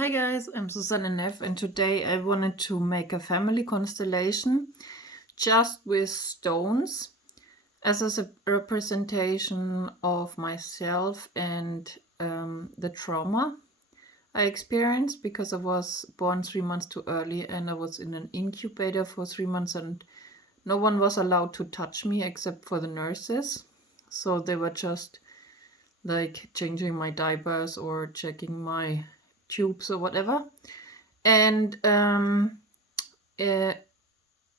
Hi guys, I'm Susanne Neff, and today I wanted to make a family constellation just with stones as a representation of myself and the trauma I experienced because I was born 3 months too early and I was in an incubator for 3 months and no one was allowed to touch me except for the nurses. So they were just like changing my diapers or checking my tubes or whatever. And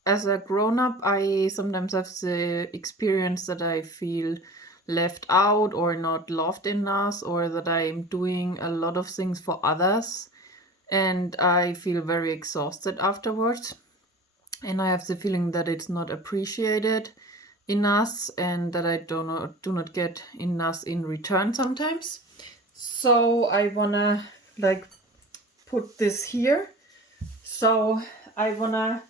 as a grown-up, I sometimes have the experience that I feel left out or not loved enough, or that I'm doing a lot of things for others and I feel very exhausted afterwards. And I have the feeling that it's not appreciated enough and that I do not get enough in return sometimes. So I wanna like put this here. So I wanna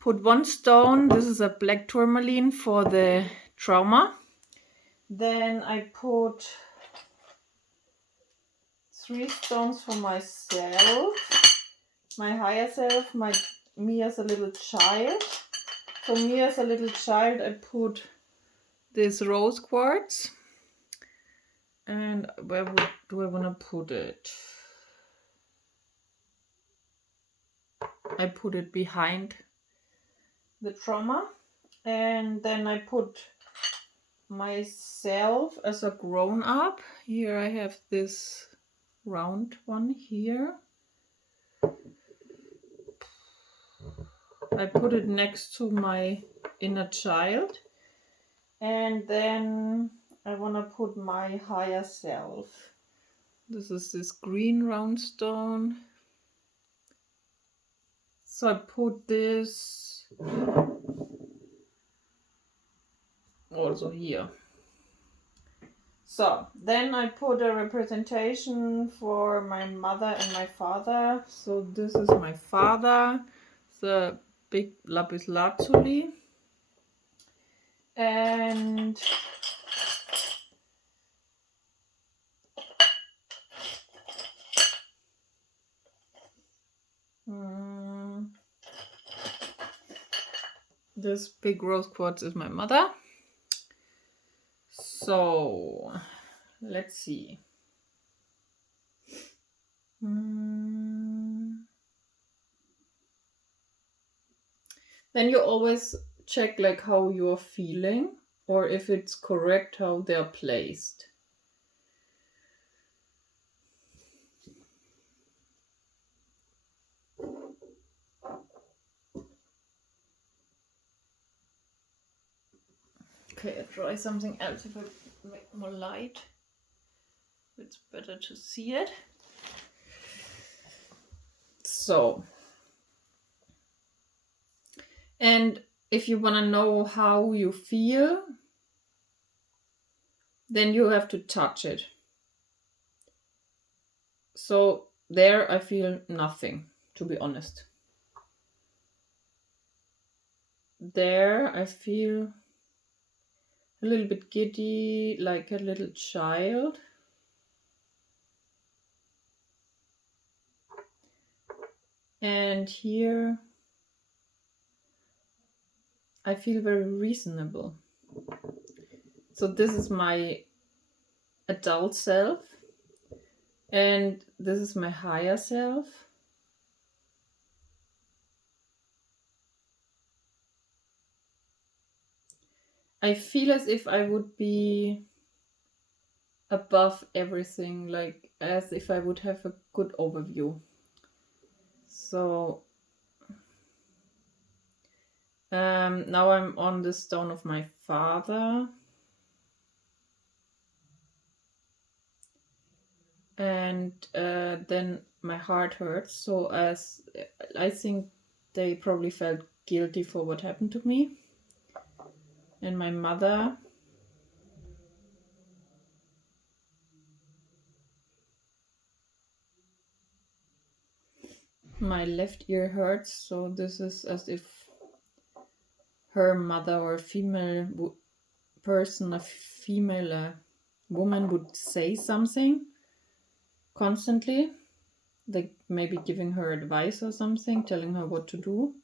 put one stone. This is a black tourmaline for the trauma. Then I put 3 stones for myself, my higher self, me as a little child. For me as a little child, I put this rose quartz. And where do I want to put it? I put it behind the trauma. And then I put myself as a grown-up. Here I have this round one here. I put it next to my inner child. And then I want to put my higher self. This is this green round stone. So I put this also here. So then I put a representation for my mother and my father. So this is my father, the big lapis lazuli. And this big rose quartz is my mother. So let's see. Then you always check like how you're feeling or if it's correct how they're placed. Okay, I'll try something else if I make more light. It's better to see it. So, and if you want to know how you feel, then you have to touch it. So there I feel nothing, to be honest. There I feel a little bit giddy, like a little child. And here I feel very reasonable. So this is my adult self and this is my higher self. I feel as if I would be above everything, like as if I would have a good overview. So now I'm on the stone of my father. And then my heart hurts. So as I think they probably felt guilty for what happened to me. And my mother. My left ear hurts, so this is as if her mother or a female person, a female woman would say something constantly. like maybe giving her advice or something, telling her what to do.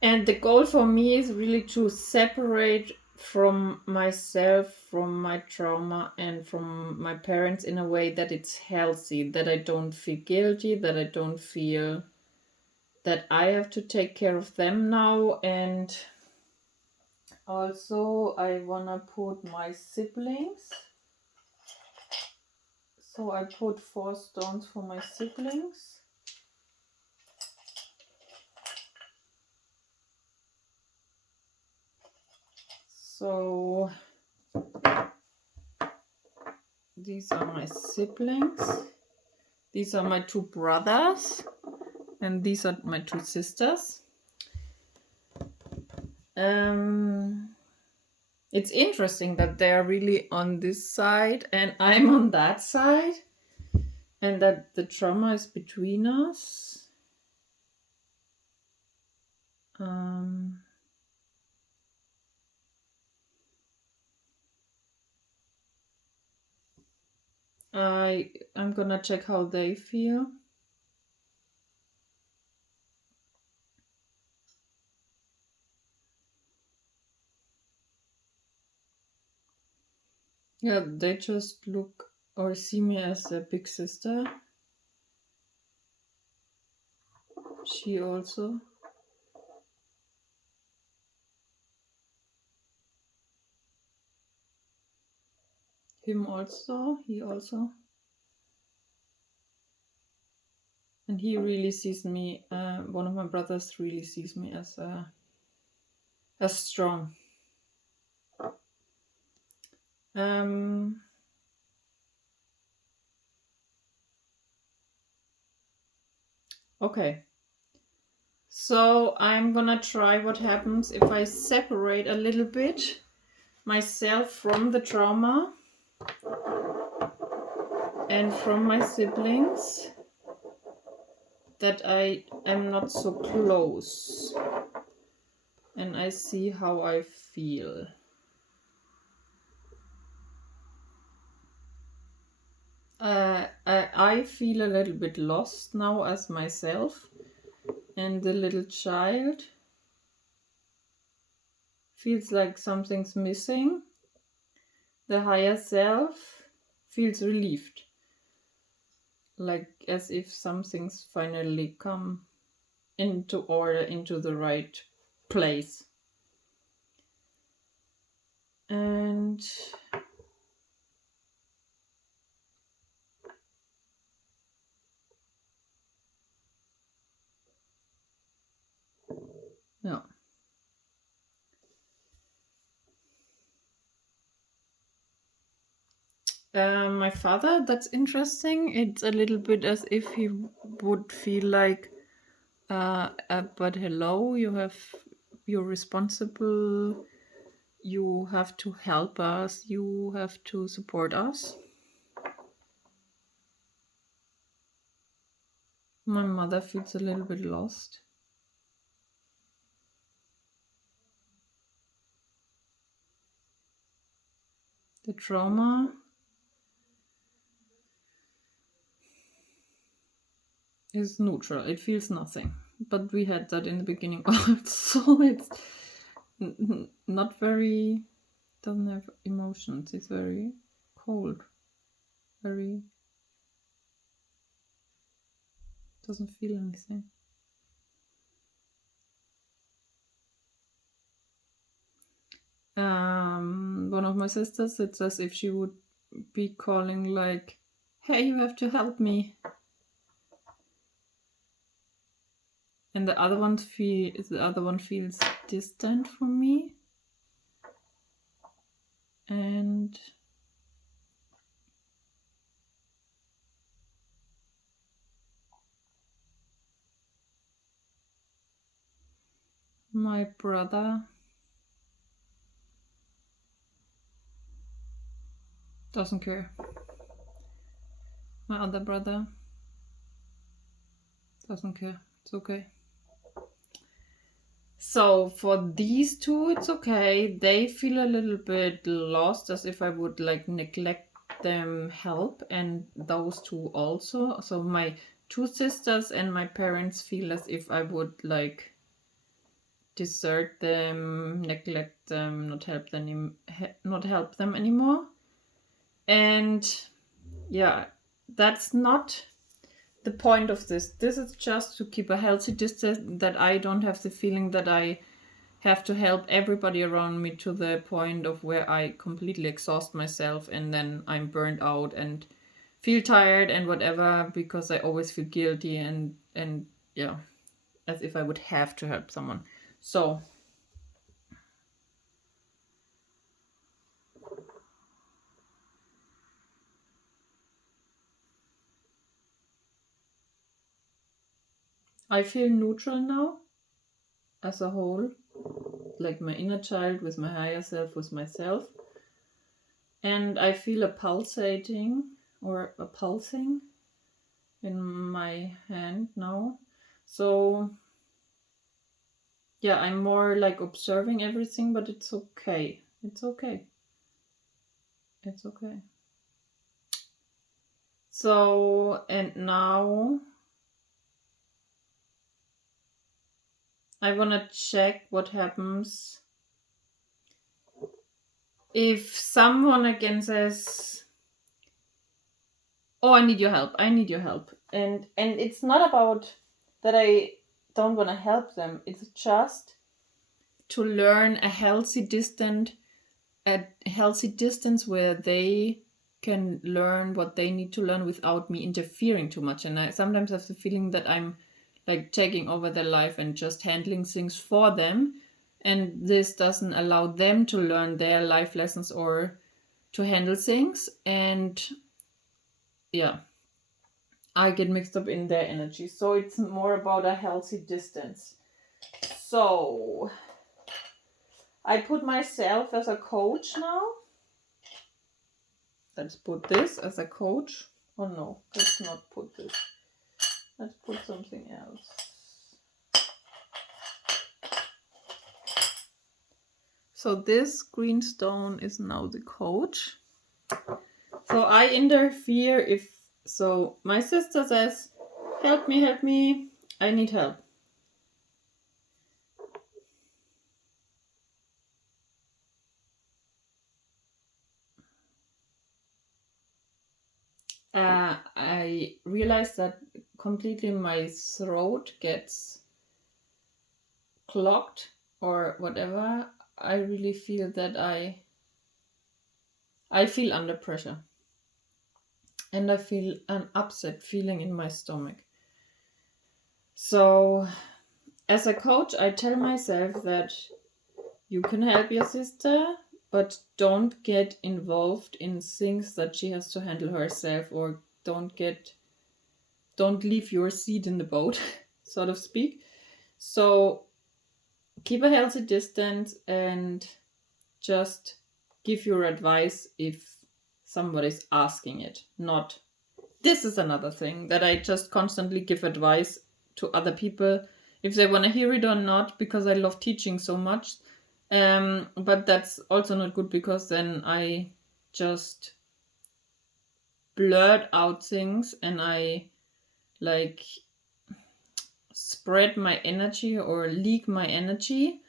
And the goal for me is really to separate from myself, from my trauma, and from my parents in a way that it's healthy, that I don't feel guilty, that I don't feel that I have to take care of them now. And also I want to put my siblings. So I put 4 stones for my siblings. So these are my siblings. These are my 2 brothers. And these are my 2 sisters. It's interesting that they're really on this side and I'm on that side. And that the trauma is between us. I'm gonna check how they feel. Yeah, they just look or see me as a big sister. She also. Him also. He also. And he really sees me, one of my brothers really sees me as strong. Okay. So I'm gonna try what happens if I separate a little bit myself from the trauma and from my siblings, that I am not so close, and I see how I feel. I feel a little bit lost now as myself, and the little child feels like something's missing. The higher self feels relieved, like as if something's finally come into order, into the right place. And yeah. My father, that's interesting. It's a little bit as if he would feel like, but hello, you're responsible, you have to help us, you have to support us. My mother feels a little bit lost. The trauma is neutral. It feels nothing. But we had that in the beginning also. It's not very, doesn't have emotions. It's very cold. Very, doesn't feel anything. One of my sisters, it's as if she would be calling like, hey, you have to help me. And the other one feels distant from me. And my brother doesn't care. My other brother doesn't care. It's okay. So for these two, it's okay. They feel a little bit lost, as if I would like neglect them help, and those two also. So my two sisters and my parents feel as if I would like desert them, neglect them, not help them anymore. And yeah, that's not the point of this. This is just to keep a healthy distance, that I don't have the feeling that I have to help everybody around me to the point of where I completely exhaust myself and then I'm burned out and feel tired and whatever, because I always feel guilty and yeah, as if I would have to help someone. So I feel neutral now as a whole, like my inner child with my higher self, with myself. And I feel a pulsating or a pulsing in my hand now. So yeah, I'm more like observing everything, but it's okay. It's okay. It's okay. So, and now I want to check what happens if someone again says, "Oh, I need your help. I need your help." And it's not about that I don't want to help them. It's just to learn a healthy distance where they can learn what they need to learn without me interfering too much. And I sometimes have the feeling that I'm like taking over their life and just handling things for them, and this doesn't allow them to learn their life lessons or to handle things. And yeah, I get mixed up in their energy, so it's more about a healthy distance. So I put myself as a coach now. Let's put this as a coach. Oh no, let's not put this. Let's put something else. So this green stone is now the coach. So I interfere if, so my sister says, help me, I need help. I realize that completely my throat gets clogged or whatever. I really feel that I feel under pressure. And I feel an upset feeling in my stomach. So as a coach, I tell myself that you can help your sister, but don't get involved in things that she has to handle herself, or don't leave your seat in the boat, so to speak. So keep a healthy distance and just give your advice if somebody's asking it. Not, this is another thing that I just constantly give advice to other people if they want to hear it or not, because I love teaching so much. But that's also not good, because then I just blurt out things and I like spread my energy or leak my energy,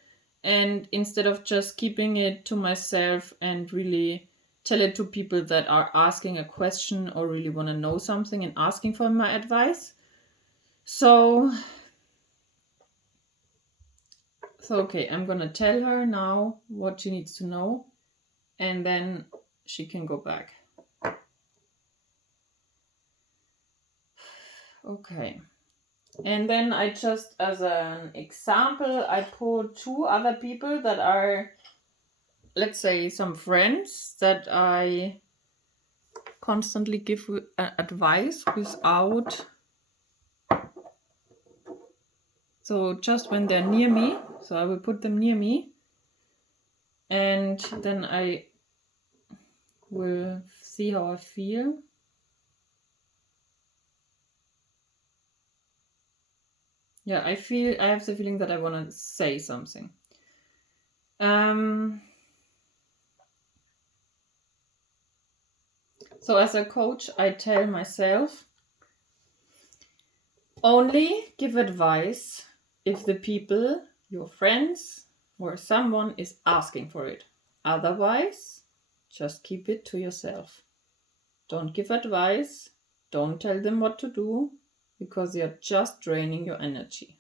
and instead of just keeping it to myself and really tell it to people that are asking a question or really want to know something and asking for my advice. So okay, I'm gonna tell her now what she needs to know, and then she can go back. Okay. And then I just, as an example, I put two other people that are, let's say, some friends that I constantly give advice without, so just when they're near me. So I will put them near me, and then I will see how I feel. yeah, I have the feeling that I want to say something. So as a coach, I tell myself, only give advice if the people, your friends or someone, is asking for it. Otherwise, just keep it to yourself. Don't give advice. Don't tell them what to do, because you're just draining your energy.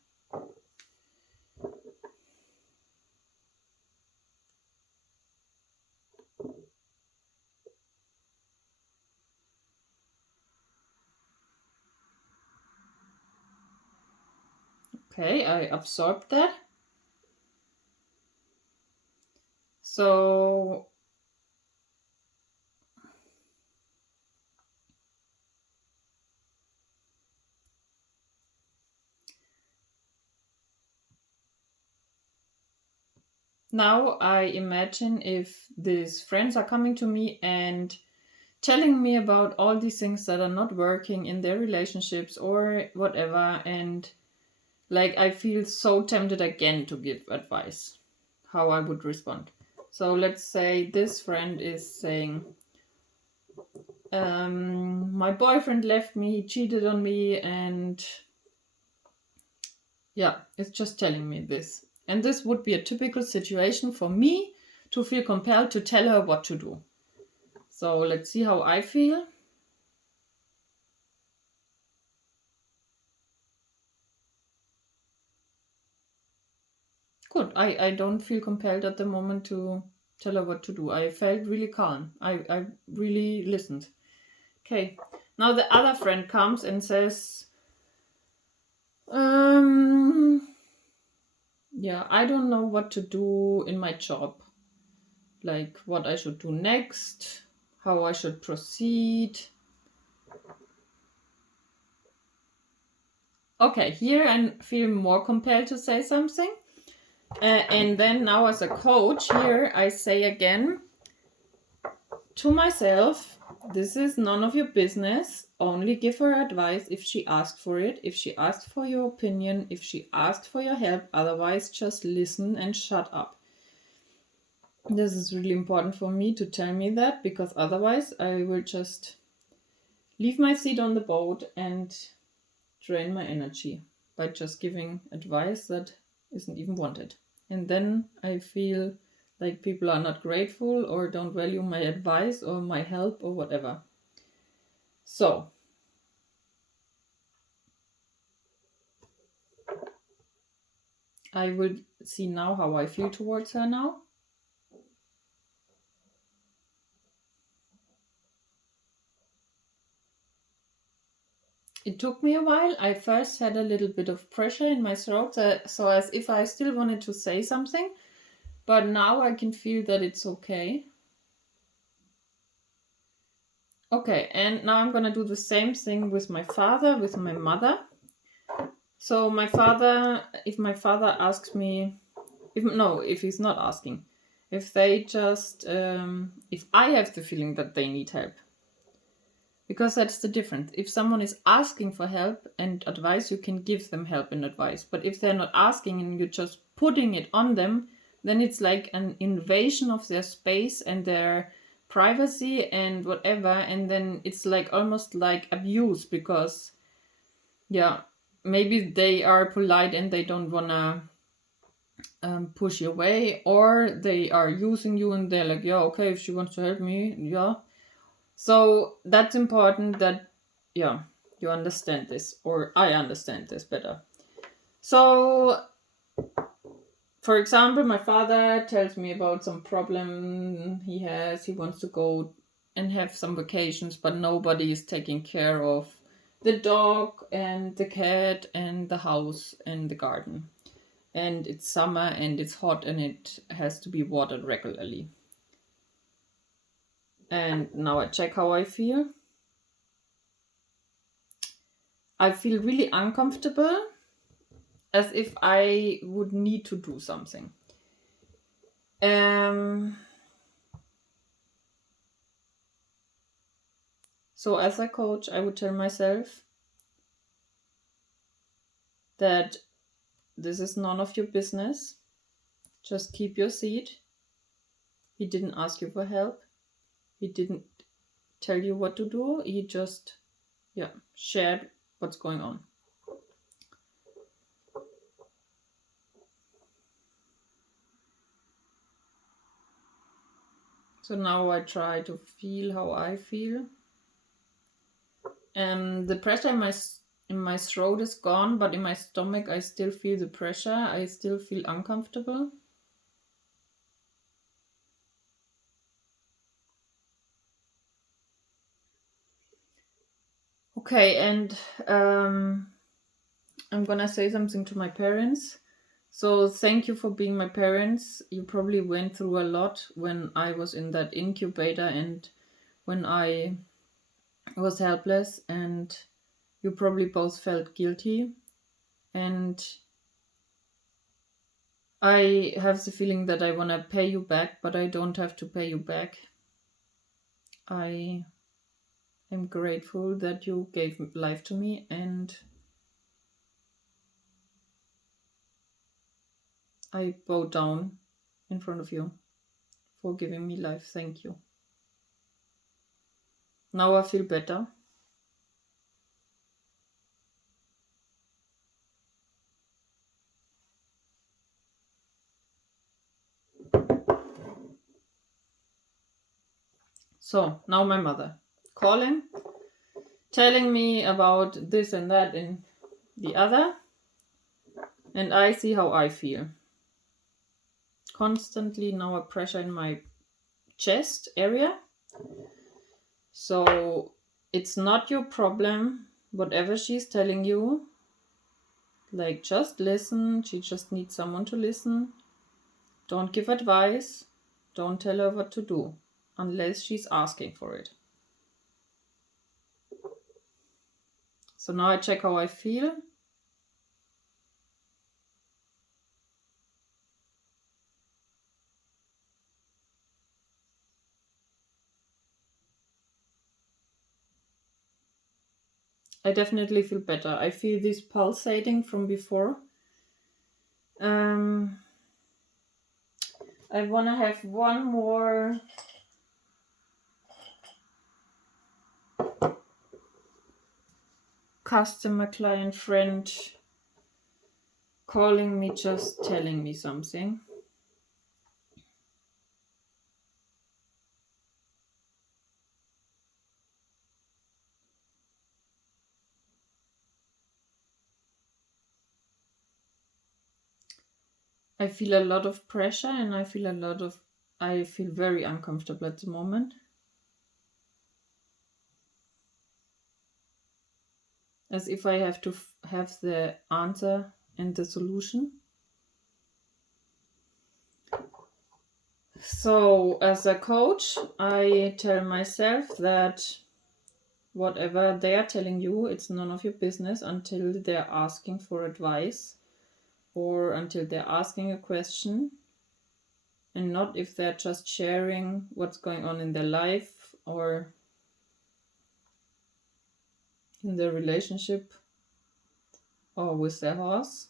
Okay, I absorbed that. So now I imagine if these friends are coming to me and telling me about all these things that are not working in their relationships or whatever, and like I feel so tempted again to give advice, how I would respond. So let's say this friend is saying, my boyfriend left me, he cheated on me, and yeah, it's just telling me this. And this would be a typical situation for me to feel compelled to tell her what to do. So let's see how I feel. Good. I don't feel compelled at the moment to tell her what to do. I felt really calm. I really listened. Okay. Now the other friend comes and says, yeah, I don't know what to do in my job. Like what I should do next, how I should proceed. Okay, here I feel more compelled to say something. And then now as a coach, here I say again to myself, this is none of your business. Only give her advice if she asked for it, if she asked for your opinion, if she asked for your help. Otherwise, just listen and shut up. This is really important for me to tell me that, because otherwise I will just leave my seat on the boat and drain my energy by just giving advice that isn't even wanted. And then I feel like people are not grateful or don't value my advice or my help or whatever. So, I will see now how I feel towards her now. It took me a while. I first had a little bit of pressure in my throat, so as if I still wanted to say something, but now I can feel that it's okay. Okay, and now I'm gonna do the same thing with my father, with my mother. So my father, if my father asks me, if he's not asking, if they just, if I have the feeling that they need help, because that's the difference. If someone is asking for help and advice, you can give them help and advice. But if they're not asking and you're just putting it on them, then it's like an invasion of their space and their privacy and whatever. And then it's like almost like abuse, because, yeah, maybe they are polite and they don't want to push you away, or they are using you and they're like, yeah, okay, if she wants to help me, yeah. So that's important that, yeah, you understand this, or I understand this better. So, for example, my father tells me about some problem he has. He wants to go and have some vacations, but nobody is taking care of the dog and the cat and the house and the garden. And it's summer and it's hot and it has to be watered regularly. And now I check how I feel. I feel really uncomfortable, as if I would need to do something. So as a coach, I would tell myself that this is none of your business. Just keep your seat. He didn't ask you for help. He didn't tell you what to do. He just, shared what's going on. So now I try to feel how I feel. And the pressure in my throat is gone, but in my stomach I still feel the pressure. I still feel uncomfortable. Okay, and I'm gonna say something to my parents. So thank you for being my parents. You probably went through a lot when I was in that incubator and when I was helpless, and you probably both felt guilty. And I have the feeling that I want to pay you back, but I don't have to pay you back. I am grateful that you gave life to me, and I bow down in front of you for giving me life. Thank you. Now I feel better. So now my mother calling, telling me about this and that and the other, and I see how I feel. Constantly now a pressure in my chest area. So it's not your problem, whatever she's telling you. Like, just listen. She just needs someone to listen. Don't give advice. Don't tell her what to do unless she's asking for it. So now I check how I feel. I definitely feel better. I feel this pulsating from before. I want to have one more customer, client, friend calling me, just telling me something. I feel a lot of pressure, and I feel very uncomfortable at the moment. As if I have to have the answer and the solution. So as a coach, I tell myself that whatever they are telling you, it's none of your business until they're asking for advice or until they're asking a question, and not if they're just sharing what's going on in their life or in their relationship or with their horse.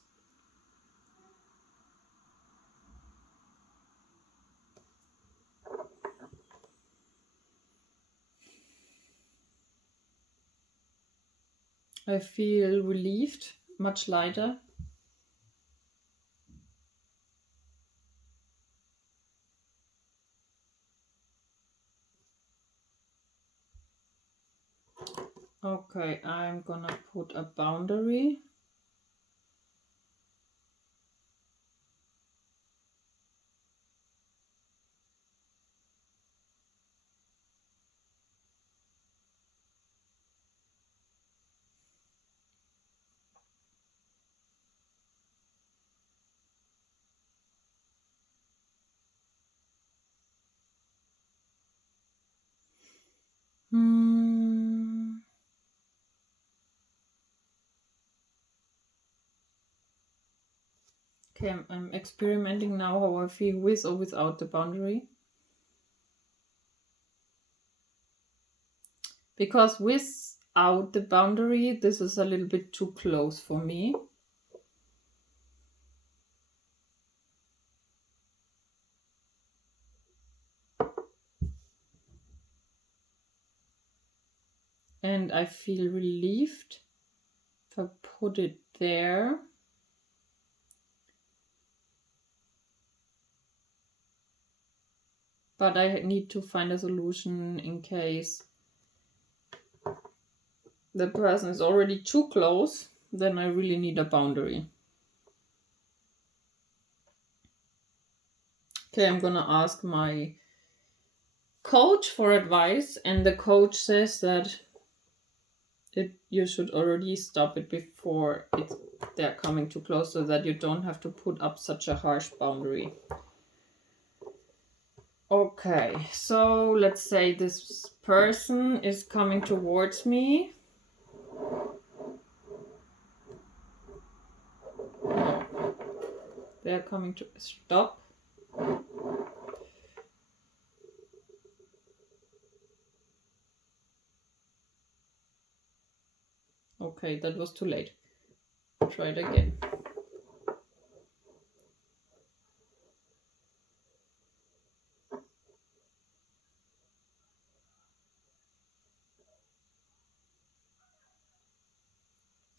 I feel relieved, much lighter. Okay, I'm gonna put a boundary. Okay, I'm experimenting now how I feel with or without the boundary. Because without the boundary, this is a little bit too close for me. and I feel relieved if I put it there. But I need to find a solution in case the person is already too close, then I really need a boundary. Okay, I'm gonna ask my coach for advice, and the coach says that you should already stop it before they're coming too close, so that you don't have to put up such a harsh boundary. Okay, so let's say this person is coming towards me. No, they're coming to stop. Okay, that was too late. Try it again.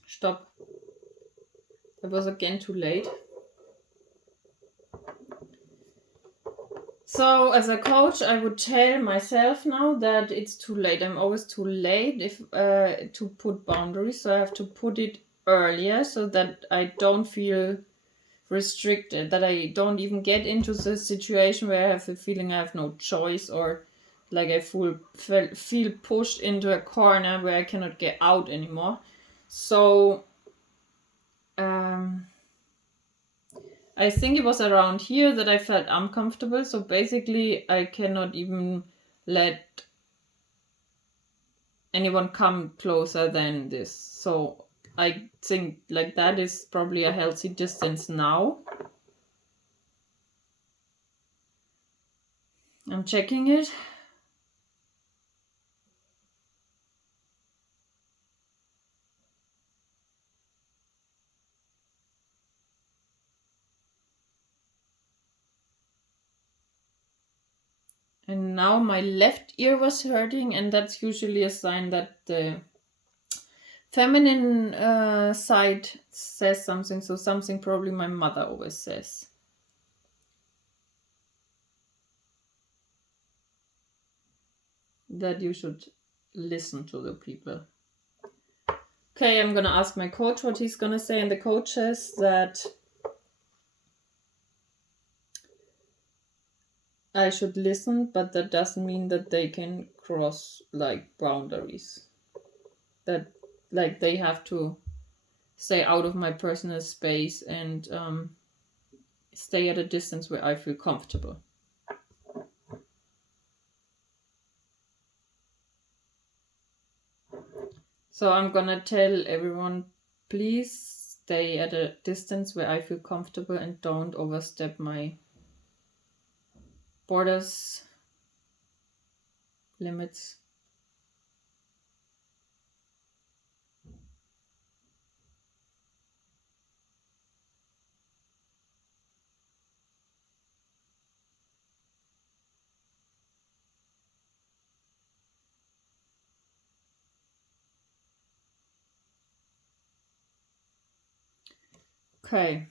Stop. That was again too late. So as a coach, I would tell myself now that it's too late. I'm always too late to put boundaries, so I have to put it earlier so that I don't feel restricted, that I don't even get into the situation where I have the feeling I have no choice, or like I feel pushed into a corner where I cannot get out anymore. So I think it was around here that I felt uncomfortable. So basically, I cannot even let anyone come closer than this. So I think like that is probably a healthy distance now. I'm checking it. And now my left ear was hurting, and that's usually a sign that the feminine side says something. So something probably my mother always says. That you should listen to the people. Okay, I'm gonna ask my coach what he's gonna say, and the coach says that I should listen, but that doesn't mean that they can cross like boundaries. That like they have to stay out of my personal space and stay at a distance where I feel comfortable. So I'm gonna tell everyone, please stay at a distance where I feel comfortable and don't overstep my borders, limits. Okay.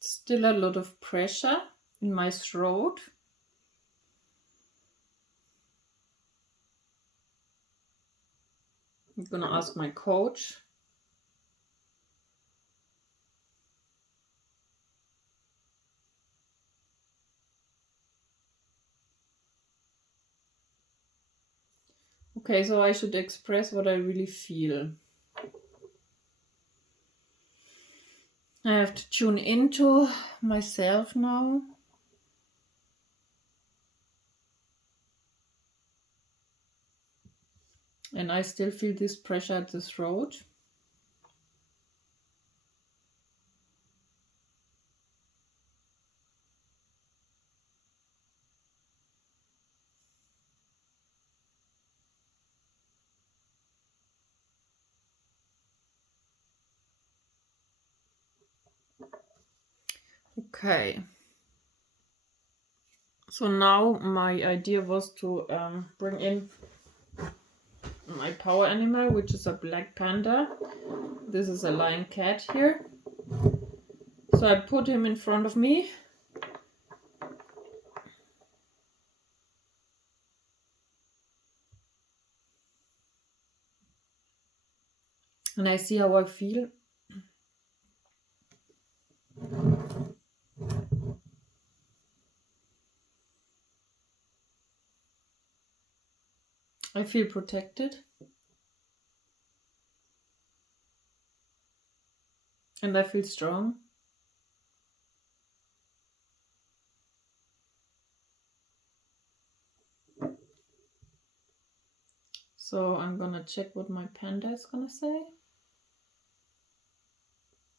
Still a lot of pressure in my throat. I'm gonna ask my coach. Okay, so I should express what I really feel. I have to tune into myself now. And I still feel this pressure at the throat. Okay. So now my idea was to bring in my power animal, which is a black panda. This is a lion cat here. So I put him in front of me. And I see how I feel. I feel protected. And I feel strong. So I'm gonna check what my panda is gonna say.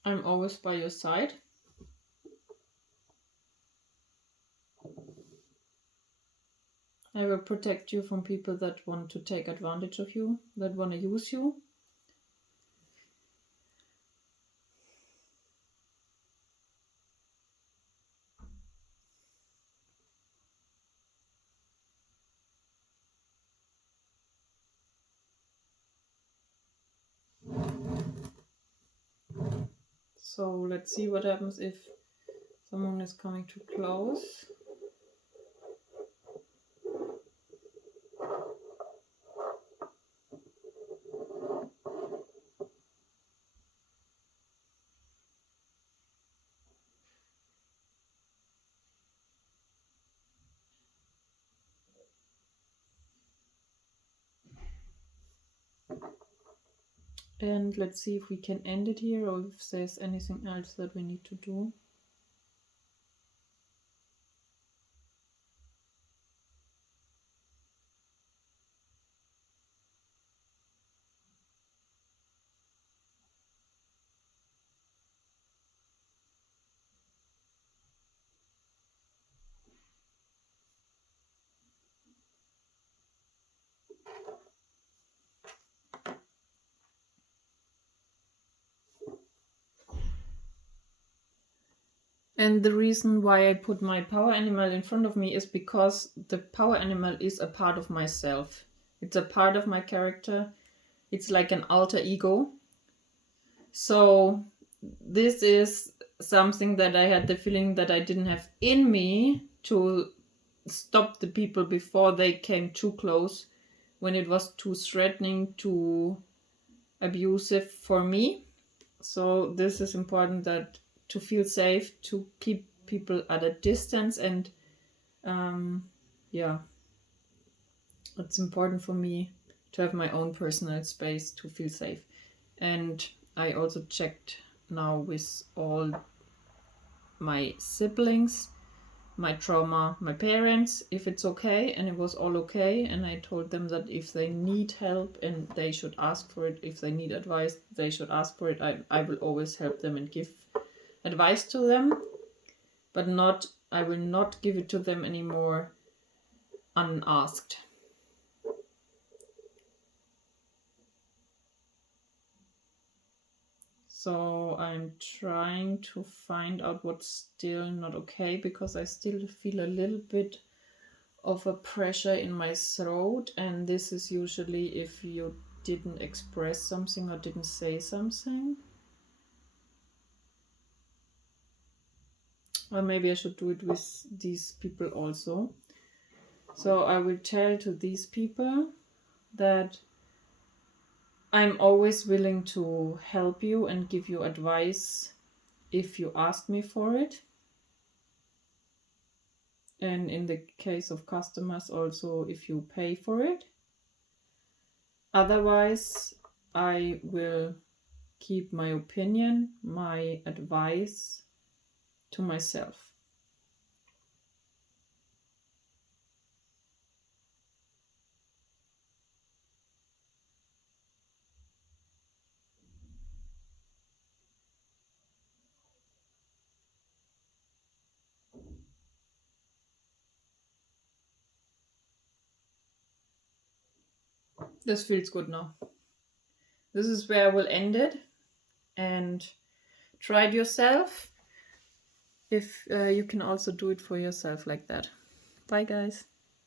I'm always by your side. I will protect you from people that want to take advantage of you, that want to use you. So let's see what happens if someone is coming too close. And let's see if we can end it here or if there's anything else that we need to do. And the reason why I put my power animal in front of me is because the power animal is a part of myself. It's a part of my character. It's like an alter ego. So this is something that I had the feeling that I didn't have in me to stop the people before they came too close, when it was too threatening, too abusive for me. So this is important, that to feel safe, to keep people at a distance, and yeah, it's important for me to have my own personal space to feel safe. And I also checked now with all my siblings, my trauma, my parents, if it's okay, and it was all okay. And I told them that if they need help and they should ask for it, if they need advice, they should ask for it. I will always help them and give advice to them, but I will not give it to them anymore unasked. So I'm trying to find out what's still not okay, because I still feel a little bit of a pressure in my throat, and this is usually if you didn't express something or didn't say something. Or maybe I should do it with these people also. So I will tell to these people that I'm always willing to help you and give you advice if you ask me for it. And in the case of customers, also if you pay for it. Otherwise, I will keep my opinion, my advice to myself. This feels good now. This is where I will end it, and try it yourself if you can also do it for yourself like that. Bye, guys.